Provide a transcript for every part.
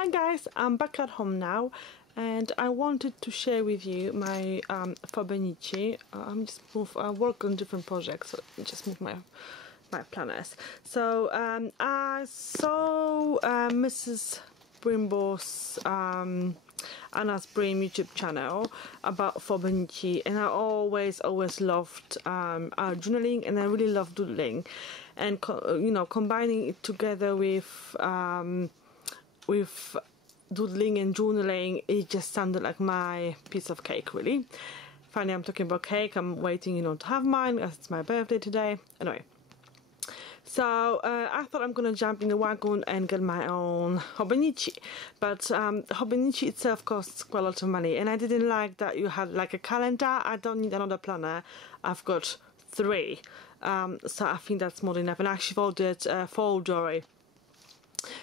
Hi guys, I'm back at home now and I wanted to share with you my Fauxbonichi. I work on different projects, so I just move my planners. So I saw Mrs. Brimbaugh's Anna's Brain YouTube channel about Fauxbonichi, and I always loved journaling, and I really love doodling, and combining it together with doodling and journaling, it just sounded like my piece of cake, really. Finally, I'm talking about cake. I'm waiting, to have mine as it's my birthday today. Anyway, so I thought I'm gonna jump in the wagon and get my own Fauxbonichi, but Fauxbonichi itself costs quite a lot of money, and I didn't like that you had like a calendar. I don't need another planner. I've got 3, so I think that's more than enough. And I actually ordered foldery.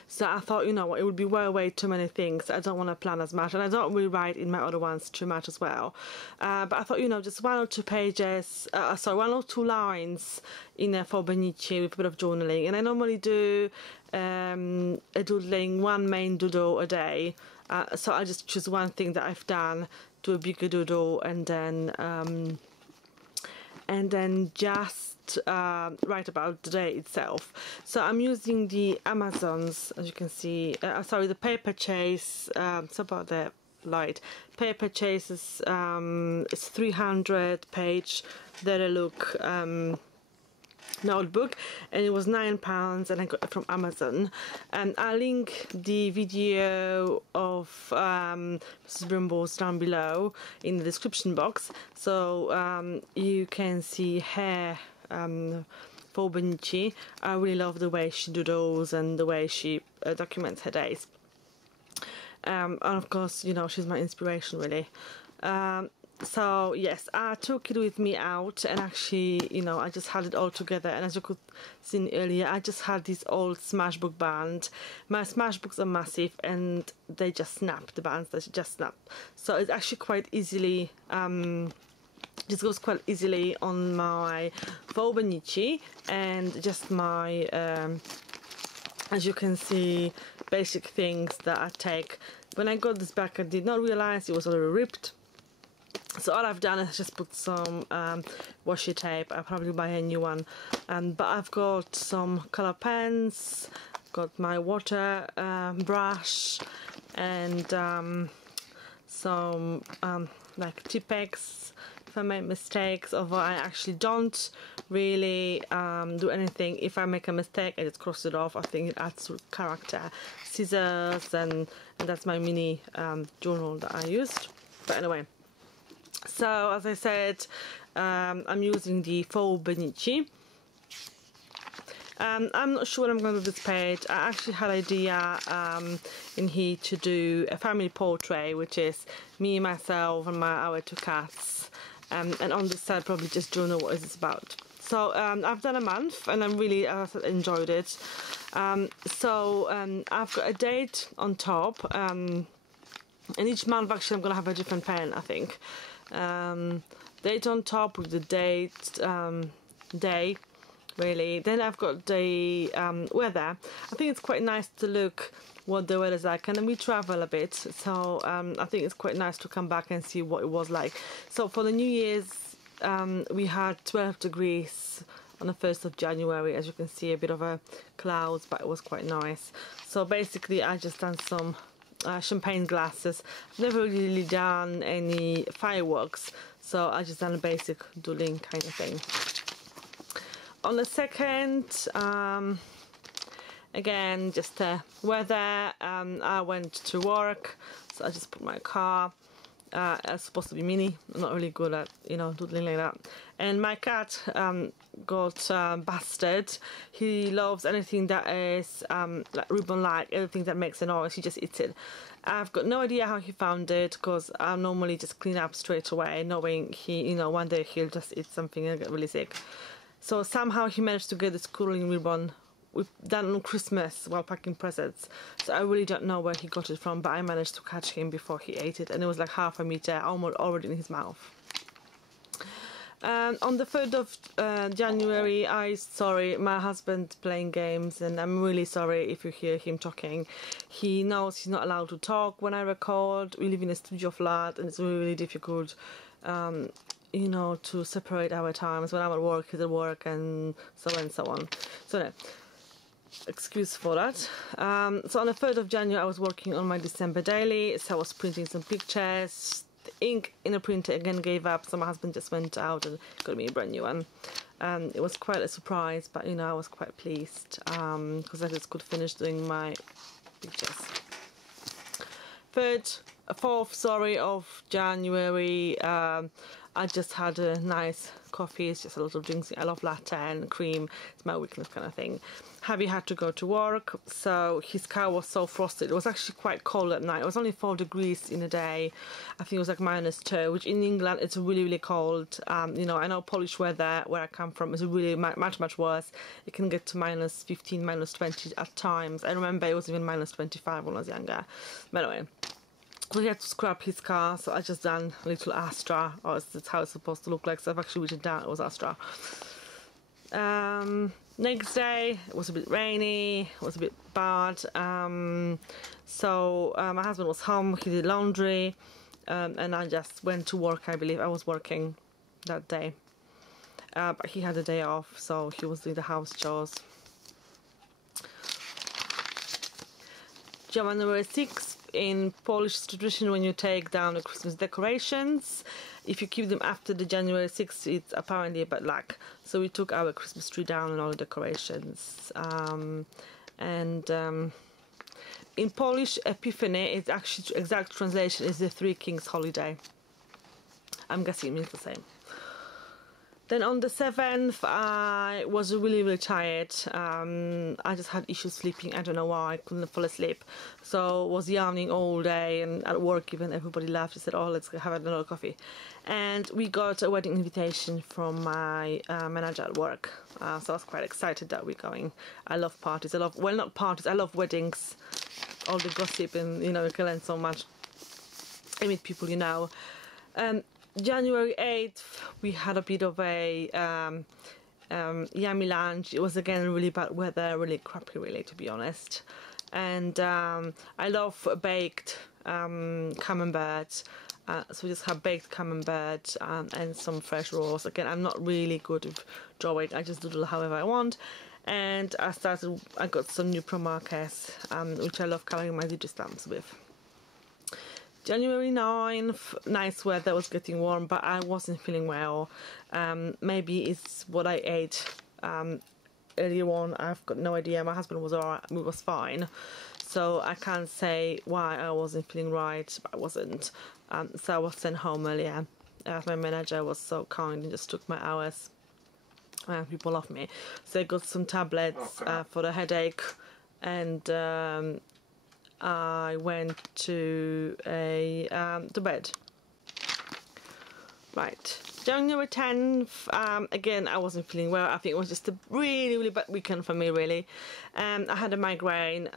So I thought, it would be way too many things. I don't want to plan as much, and I don't really write in my other ones too much as well. But I thought, just 1 or 2 pages, 1 or 2 lines in a Fauxbonichi with a bit of journaling. And I normally do a doodling, 1 main doodle a day. So I just choose one thing that I've done, do a bigger doodle, and then just write about the day itself. So I'm using the Amazons, as you can see, the Paper Chase, it's about the light. Paper Chase is it's 300 page Daily Look notebook, and it was £9, and I got it from Amazon. And I'll link the video of Mrs. Brimbaugh's down below in the description box, so you can see her Fauxbonichi. I really love the way she doodles and the way she documents her days. And of course, she's my inspiration, really. So yes, I took it with me out, and actually, I just had it all together. And as you could see earlier, I just had this old Smashbook band. My Smashbooks are massive, and they just snap. The bands, they just snap. So it's actually quite easily just goes quite easily on my Fauxbonichi, and just my as you can see, basic things that I take. When I got this back, I did not realize it was already ripped. So all I've done is just put some washi tape. I'll probably buy a new one. But I've got some color pens, got my water brush, and some like Tipex if I make mistakes, although I actually don't really do anything. If I make a mistake, I just cross it off. I think it adds to character. Scissors, and that's my mini journal that I used. But anyway, so as I said, I'm using the Fauxbonichi. I'm not sure what I'm going to do with this page. I actually had an idea in here to do a family portrait, which is me, myself, and our 2 cats. And on this side, probably just journal what it's about. So I've done a month, and I'm really, as I said, enjoyed it. So I've got a date on top, and each month actually I'm going to have a different pen, I think. Date on top with the date, day, really. Then I've got the weather. I think it's quite nice to look what the weather's like, and then we travel a bit, so I think it's quite nice to come back and see what it was like. So for the New Year's, we had 12 degrees on the 1st of January, as you can see, a bit of a clouds, but it was quite nice. So basically I just done some champagne glasses. I've never really done any fireworks, so I just done a basic doodling kind of thing. On the 2nd, again, just weather. I went to work, so I just put my car. It's supposed to be mini. I'm not really good at doodling like that. And my cat got busted. He loves anything that is like ribbon-like, everything that makes a noise. He just eats it. I've got no idea how he found it, because I normally just clean up straight away, knowing he, one day he'll just eat something and get really sick. So somehow he managed to get this curling ribbon. We've done on Christmas while packing presents, so I really don't know where he got it from, but I managed to catch him before he ate it, and it was like half a meter almost already in his mouth. On the 3rd of January, sorry, my husband's playing games, and I'm really sorry if you hear him talking. He knows he's not allowed to talk when I record. We live in a studio flat, and it's really, really difficult, you know, to separate our times. When I'm at work, he's at work, and so on and so on. So, no, excuse for that. So on the 3rd of January, I was working on my December daily, so I was printing some pictures. The ink in the printer again gave up, so my husband just went out and got me a brand new one. It was quite a surprise, but you know, I was quite pleased because I just could finish doing my pictures. 4th of January, I just had a nice coffee. It's just a lot of drinks. I love latte and cream. It's my weakness kind of thing. Javi had to go to work, so his car was so frosted. It was actually quite cold at night. It was only 4 degrees in a day. I think it was like -2, which in England it's really, really cold. You know, I know Polish weather, where I come from, is really much worse. It can get to -15, -20 at times. I remember it was even -25 when I was younger. But anyway, we had to scrap his car, so I just done a little Astra, or that's how it's supposed to look like. So I've actually written down it was Astra. Next day it was a bit rainy, it was a bit bad, so my husband was home, he did laundry, and I just went to work. I believe I was working that day, but he had a day off, so he was doing the house chores. January 6th, in Polish tradition, when you take down the Christmas decorations, if you keep them after the January 6th, it's apparently a bad luck. So we took our Christmas tree down and all the decorations. In Polish, Epiphany, it's actually, exact translation is the Three Kings holiday. I'm guessing it means the same. Then on the 7th, I was really, really tired. I just had issues sleeping. I don't know why. I couldn't fall asleep. So was yawning all day, and at work even everybody laughed. I said, oh, let's have another coffee. And we got a wedding invitation from my manager at work. So I was quite excited that we're going. I love parties. I love, well, not parties, I love weddings. All the gossip, and you know, you can learn so much. I meet people you know. January 8th, we had a bit of a yummy lunch. It was again really bad weather, really crappy really, to be honest. And I love baked camembert, so we just had baked camembert and some fresh rolls. Again, I'm not really good with drawing, I just doodle however I want. And I got some new Pro Markers, which I love colouring my digistamps with. January 9th, nice weather, was getting warm, but I wasn't feeling well. Maybe it's what I ate earlier on, I've got no idea. My husband was alright, he was fine. So I can't say why I wasn't feeling right, but I wasn't. So I was sent home earlier. My manager was so kind and just took my hours. People love me. So I got some tablets for the headache, and I went to bed. Right, January 10th, again I wasn't feeling well. I think it was just a really, really bad weekend for me really. I had a migraine.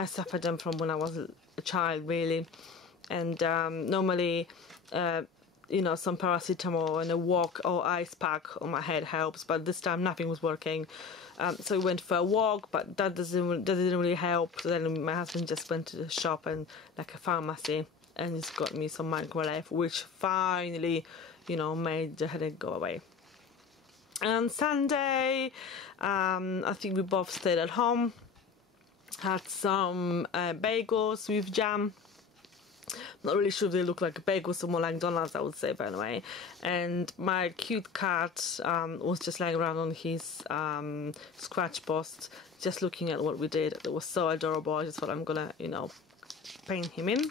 I suffered them from when I was a child really, and normally you know, some paracetamol and a walk or ice pack on my head helps, but this time nothing was working. So we went for a walk, but that didn't really help. So then my husband just went to the shop and like a pharmacy, and he's got me some migraine relief, which finally, you know, made the headache go away. And Sunday, I think we both stayed at home, had some bagels with jam. Not really sure if they look like bagels or more like donuts, I would say, by the way. And my cute cat was just lying around on his scratch post, just looking at what we did. It was so adorable. I just thought I'm gonna, you know, paint him in.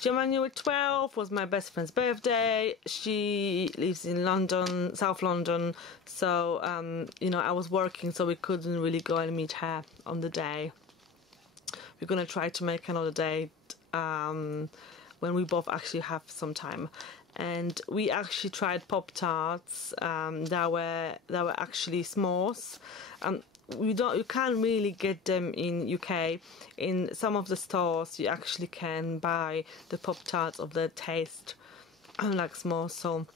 January 12th was my best friend's birthday. She lives in London, South London, so you know, I was working, so we couldn't really go and meet her on the day. We're gonna try to make another date when we both actually have some time. And we actually tried Pop-Tarts that were actually s'mores. You can't really get them in UK. In some of the stores you actually can buy the Pop-Tarts of the taste like s'mores, so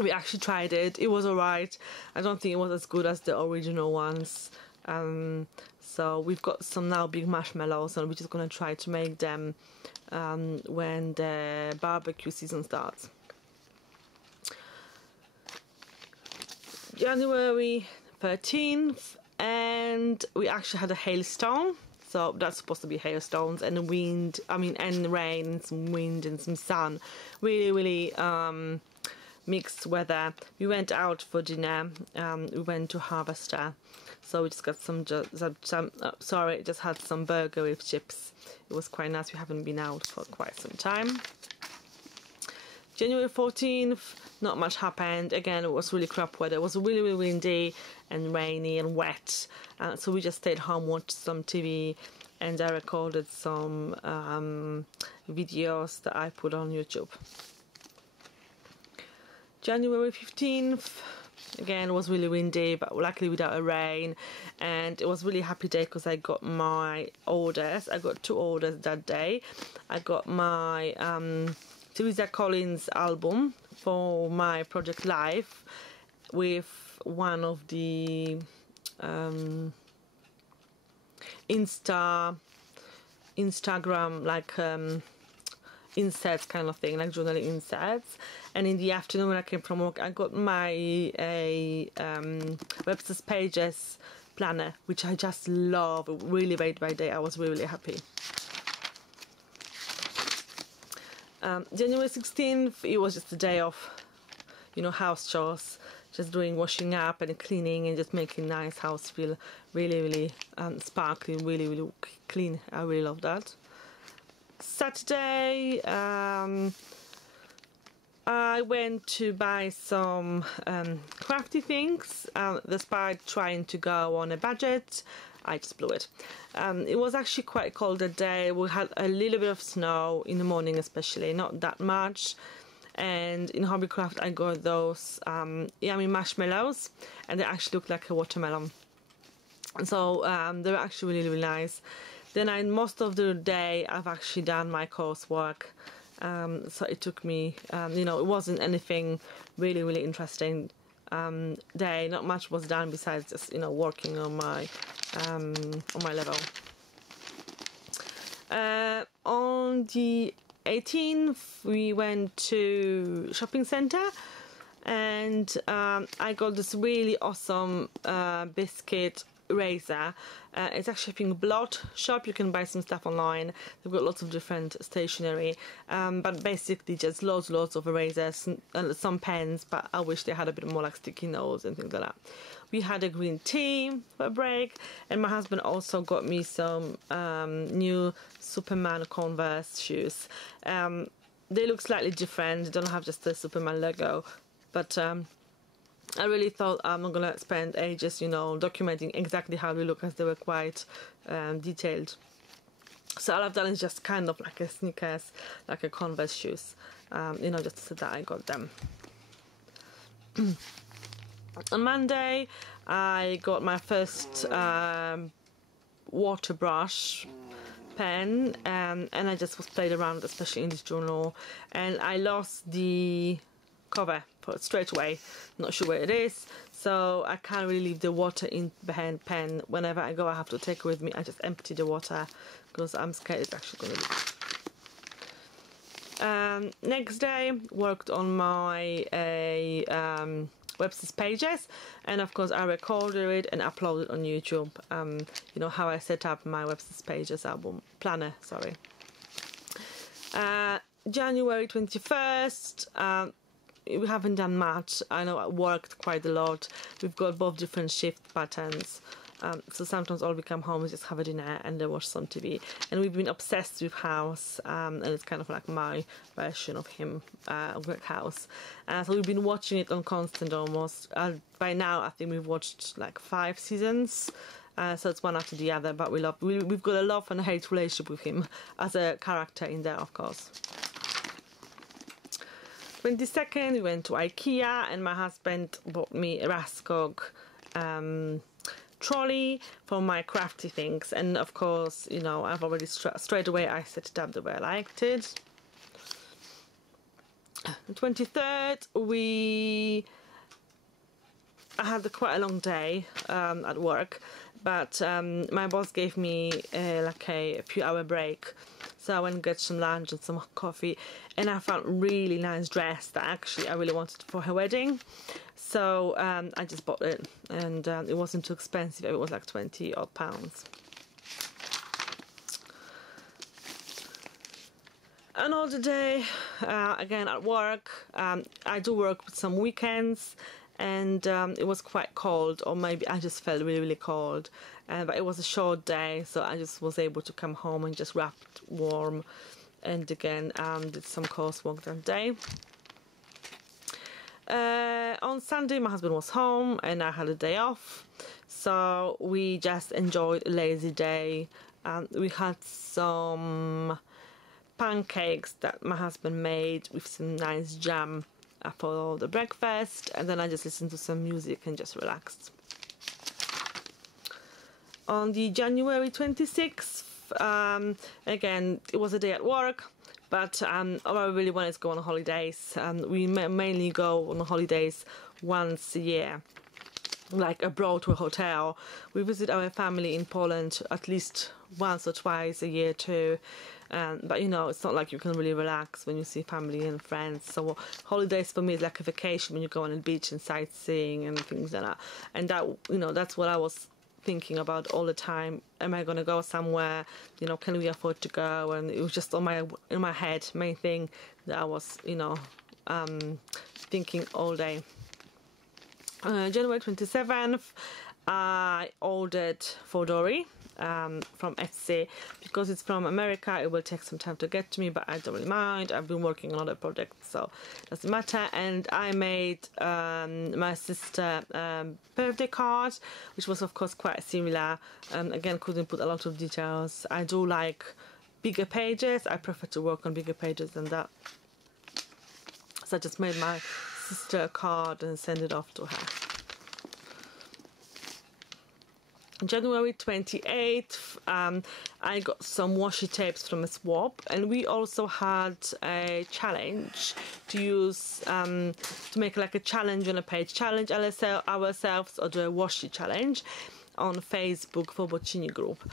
we actually tried it. It was alright. I don't think it was as good as the original ones. So we've got some now big marshmallows, and we're just gonna try to make them when the barbecue season starts. January 13th, and we actually had a hailstone. So that's supposed to be hailstones and wind, and rain and some wind and some sun. Really mixed weather. We went out for dinner. We went to Harvester. So we just got just had some burger with chips. It was quite nice. We haven't been out for quite some time. January 14th, not much happened. Again, it was really crap weather. It was really windy and rainy and wet. So we just stayed home, watched some TV, and I recorded some videos that I put on YouTube. January 15th, again, it was really windy, but luckily without a rain. And it was really happy day because I got my orders. I got 2 orders that day. I got my Teresa Collins album for my project Life with one of the Instagram like inserts kind of thing, like journaling inserts. And in the afternoon when I came from work, I got my Webster's Pages planner, which I just love. It really made my day. I was really happy. January 16th, it was just a day of, house chores, just doing washing up and cleaning and just making nice house feel really sparkling, really clean. I really love that. Saturday, I went to buy some crafty things. Despite trying to go on a budget, I just blew it. It was actually quite cold that day. We had a little bit of snow in the morning, especially, not that much. And in Hobbycraft I got those yummy marshmallows, and they actually look like a watermelon. So they were actually really nice. Then most of the day I've actually done my coursework. So it took me, it wasn't anything really interesting day. Not much was done besides just, working on my level. On the 18th, we went to shopping center, and I got this really awesome biscuit eraser. It's actually a blot shop. You can buy some stuff online. They've got lots of different stationery, but basically just loads of erasers and some pens, but I wish they had a bit more like sticky notes and things like that. We had a green tea for a break, and my husband also got me some new Superman Converse shoes. They look slightly different. They don't have just the Superman logo, but I really thought I'm not gonna spend ages, documenting exactly how they look, as they were quite detailed. So all I've done is just kind of like a sneakers, like a Converse shoes, just so that I got them. On Monday, I got my first water brush pen, and I just played around, especially in this journal, and I lost the cover straight away. Not sure where it is, so I can't really leave the water in the pen. Whenever I go, I have to take it with me. I just empty the water because I'm scared it's actually going to leak. Next day, worked on my Webster's Pages, and of course I recorded it and uploaded on YouTube. How I set up my Webster's Pages album planner. Sorry. January 21st. We haven't done much. I know I worked quite a lot. We've got both different shift patterns. So sometimes all we come home is just have a dinner and then watch some TV. And we've been obsessed with House, and it's kind of like my version of him, House. So we've been watching it on constant almost. By now I think we've watched like 5 seasons. So it's one after the other, but we've got a love and hate relationship with him as a character in there, of course. 22nd, we went to IKEA, and my husband bought me a Raskog trolley for my crafty things, and of course, I've already straight away I set it up the way I liked it. The 23rd, I had quite a long day at work, but my boss gave me like a few hour break, so I went and got some lunch and some coffee, and I found a really nice dress that actually I really wanted for her wedding, so I just bought it, and it wasn't too expensive. It was like 20 odd pounds. Another day, again at work. I do work with some weekends, and it was quite cold, or maybe I just felt really cold, but it was a short day, so I just was able to come home and just wrapped warm, and again did some coursework that day. On Sunday my husband was home and I had a day off, so we just enjoyed a lazy day. We had some pancakes that my husband made with some nice jam for the breakfast, and then I just listened to some music and just relaxed. On the January 26th, again it was a day at work, but all I really wanted to go on holidays. We mainly go on holidays once a year, like abroad to a hotel. We visit our family in Poland at least once or twice a year too, but you know, it's not like you can really relax when you see family and friends. So holidays for me is like a vacation, when you go on the beach and sightseeing and things like that. And that, you know, that's what I was thinking about all the time. Am I gonna go somewhere, you know, can we afford to go? And it was just in my head, main thing that I was, you know, thinking all day. January 27th, I ordered Fauxbonichi from Etsy. Because it's from America, it will take some time to get to me, but I don't really mind. I've been working on other projects, so it doesn't matter. And I made my sister birthday card, which was of course quite similar. Again, couldn't put a lot of details. I do like bigger pages. I prefer to work on bigger pages than that. So I just made my sister a card and send it off to her. January 28th, I got some washi tapes from a swap, and we also had a challenge to use, to make like a challenge on a page, challenge ourselves or do a washi challenge on Facebook Fauxbonichi group.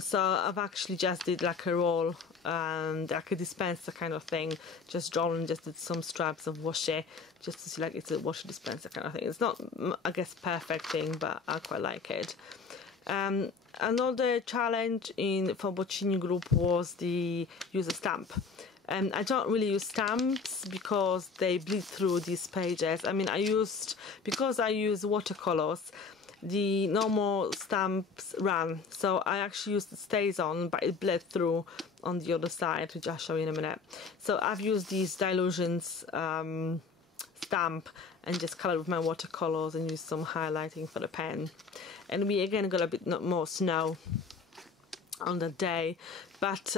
So I've actually just did like a roll, like a dispenser kind of thing, just drawn and just did some straps of washi, just to see like it's a washi dispenser kind of thing. It's not, I guess, perfect thing, but I quite like it. Another challenge in Fauxbonichi group was the use a stamp. I don't really use stamps because they bleed through these pages. I mean, because I use watercolors, the normal stamps run, so I actually used the stays on, but it bled through on the other side, which I'll show you in a minute. So I've used these dilutions stamp and just colored with my watercolors and used some highlighting for the pen. And we again got a bit more snow on the day, but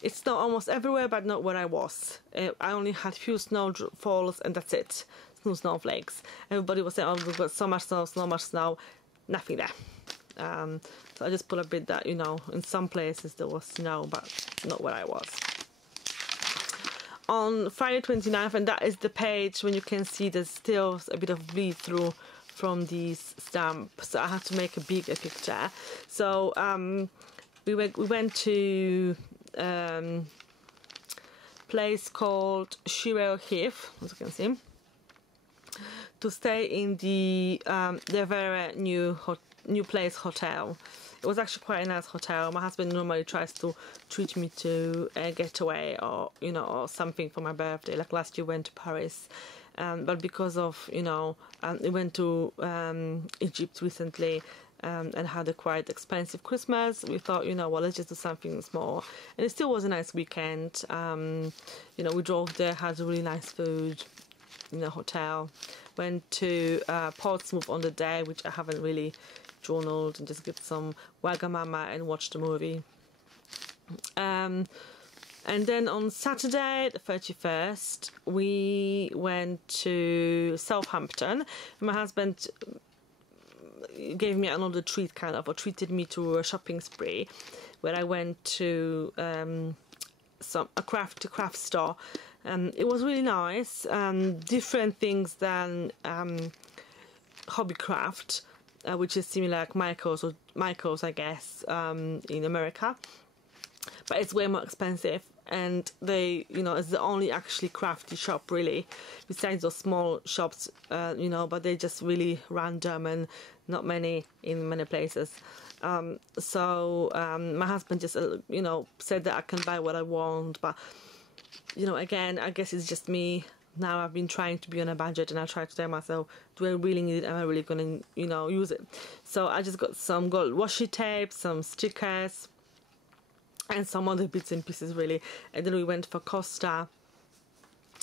it snowed almost everywhere, but not where I was. I only had few snowfalls and that's it. No snowflakes. Everybody was saying, oh, we've got so much snow, nothing there. So I just put a bit that, you know, in some places there was snow, but not where I was. On Friday 29th, and that is the page when you can see there's still a bit of bleed through from these stamps, so I had to make a bigger picture. So we went to place called Shirel Heath, as you can see, to stay in the very new place hotel. It was actually quite a nice hotel. My husband normally tries to treat me to a getaway or, you know, or something for my birthday. Like last year we went to Paris, but because of, you know, we went to Egypt recently and had a quite expensive Christmas, we thought, you know, well, let's just do something small. And it still was a nice weekend. You know, we drove there, had really nice food in the hotel. Went to Portsmouth on the day, which I haven't really journaled, and just get some Wagamama and watch the movie. And then on Saturday the 31st we went to Southampton. My husband gave me another treat, kind of, or treated me to a shopping spree where I went to a craft store It was really nice, different things than Hobbycraft, which is similar like Michael's I guess, in America, but it's way more expensive, and they, you know, it's the only actually crafty shop really, besides those small shops, you know, but they're just really random and not many in many places. So my husband just, you know, said that I can buy what I want, but, you know, again, I guess it's just me. Now I've been trying to be on a budget, and I try to tell myself, do I really need it? Am I really gonna, you know, use it? So I just got some gold washi tape, some stickers, and some other bits and pieces really. And then we went for Costa.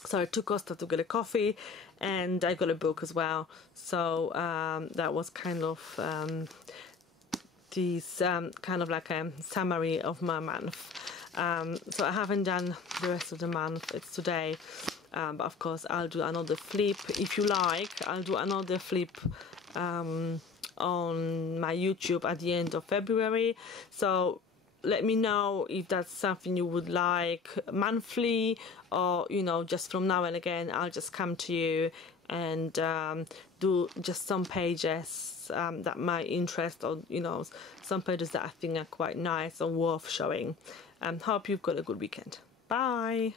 So I took Costa to get a coffee, and I got a book as well. So that was kind of this kind of like a summary of my month. So I haven't done the rest of the month, it's today, but of course I'll do another flip. If you like, I'll do another flip on my YouTube at the end of February. So let me know if that's something you would like monthly, or, you know, just from now and again I'll just come to you and do just some pages that might interest, or, you know, some pages that I think are quite nice or worth showing. Hope you've got a good weekend. Bye.